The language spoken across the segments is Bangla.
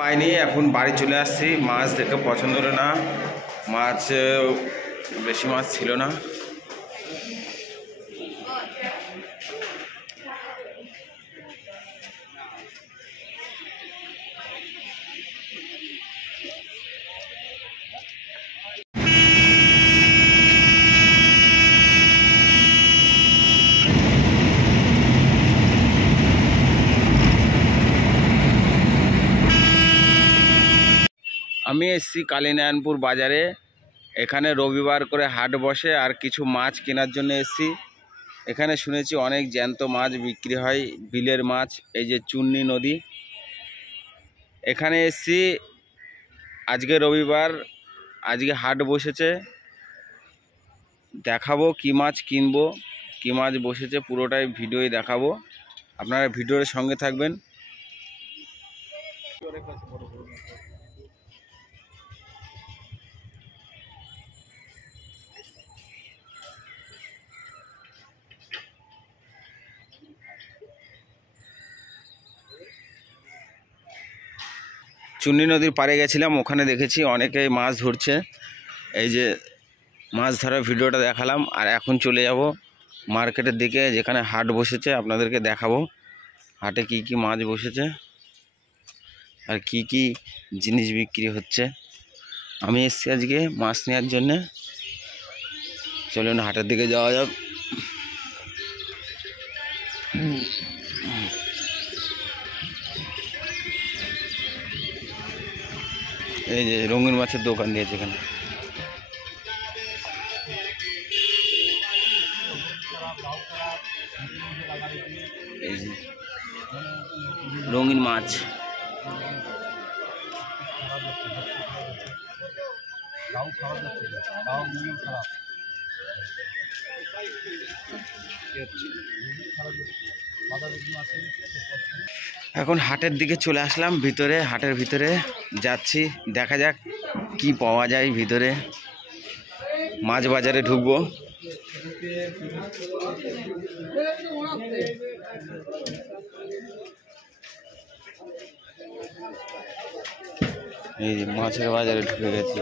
পাইনি, এখন বাড়ি চলে আসছি। মাছ দেখে পছন্দ হলো না, মাছ বেশি মাছ ছিল না। আমি এসেছি কালীনারায়ণপুর বাজারে। এখানে রবিবার করে হাট বসে, আর কিছু মাছ কেনার জন্য এসেছি। এখানে শুনেছি অনেক জ্যান্ত মাছ বিক্রি হয়, বিলের মাছ। এই যে চুন্নি নদী, এখানে এসেছি আজকে রবিবার, আজকে হাট বসেছে। দেখাবো কি মাছ কিনবো, কি মাছ বসেছে, পুরোটাই ভিডিওই দেখাবো। আপনারা ভিডিওর সঙ্গে থাকবেন। চুন্নি নদীর পাড়ে গেছিলাম, ওখানে দেখেছি অনেকেই মাছ ধরছে। এই যে মাছ ধরার ভিডিওটা দেখালাম। আর এখন চলে যাব মার্কেটের দিকে, যেখানে হাট বসেছে, আপনাদেরকে দেখাবো হাটে কি কি মাছ বসেছে আর কি কি জিনিস বিক্রি হচ্ছে। আমি এসেছি আজকে মাছ নেওয়ার জন্যে। চলুন হাটের দিকে যাওয়া যাক। এই যে রঙিন মাছের দোকান দিয়েছে এখানে। এই যে রঙিন মাছ, এখন হাটের দিকে চলে আসলাম ভিতরে। হাটের ভিতরে যাচ্ছি, দেখা যাক কি পাওয়া যায় ভিতরে। মাছ বাজারে ঢুকবো। এই যে মাছের বাজারে ঢুকে গেছি।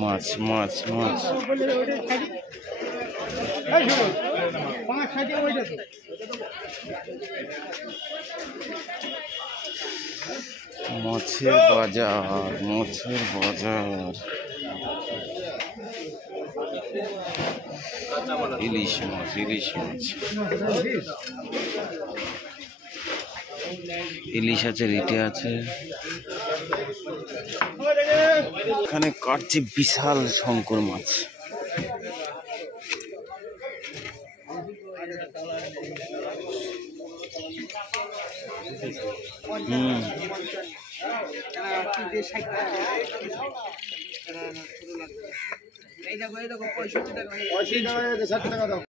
মাছ মাছ মাছ মাছের বাজার, মাছের বাজার। ইলিশ মাছ, ইলিশ মাছ, ইলিশ আছে, রিটে আছে। এখানে কাটছে বিশাল শঙ্কর মাছ। এই দেখো 65 টাকা।